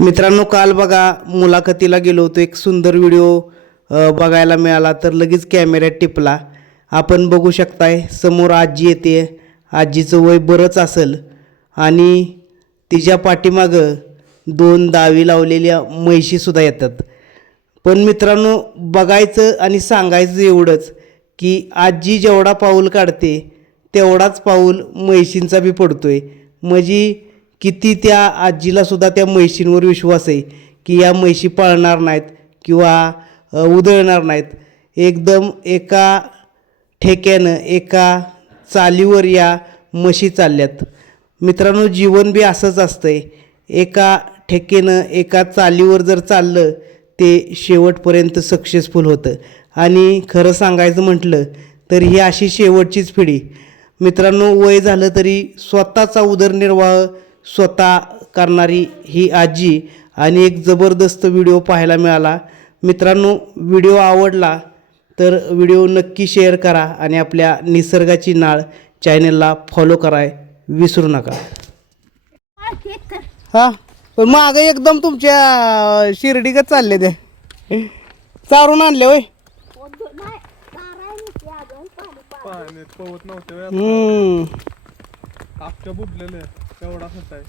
मित्रांनो काल बघा मुलाखतीला गेलो होतो. एक सुंदर व्हिडिओ बघायला मिळाला. तर लगेच कॅमेऱ्यात टिपला. आपण बघू शकताय समोर आजी येते. आजीचं वय बरंच असेल. आणि तिच्या पाठीमागं दोन दावी लावलेल्या म्हैशीसुद्धा येतात. पण मित्रांनो बघायचं आणि सांगायचं एवढंच की आजी जेवढा पाऊल काढते तेवढाच पाऊल म्हैशींचा बी पडतो आहे म्हणजे किती त्या आजीला सुद्धा त्या म्हैशींवर विश्वास आहे की या म्हैशी पळणार नाहीत किंवा उधळणार नाहीत. एकदम एका ठेक्यानं एका चालीवर या म्हशी चालल्यात. मित्रांनो जीवन बी असंच असतंय. एका ठेकेनं एका चालीवर जर चाललं ते शेवटपर्यंत सक्सेसफुल होतं. आणि खरं सांगायचं म्हटलं तर ही अशी शेवटचीच पिढी. मित्रांनो वय झालं तरी स्वतःचा उदरनिर्वाह स्वतः करणारी ही आजी आणि एक जबरदस्त व्हिडिओ पाहायला मिळाला. मित्रांनो व्हिडिओ आवडला तर व्हिडिओ नक्की शेअर करा आणि आपल्या निसर्गाची नाळ चॅनलला फॉलो कराय विसरू नका. हा पण माग एकदम तुमच्या शिर्डीकच चालले ते. चारून आणले होय. पाण्यात पवत नव्हते हम्म. कापच्या बुडलेले तेवढा होत आहे?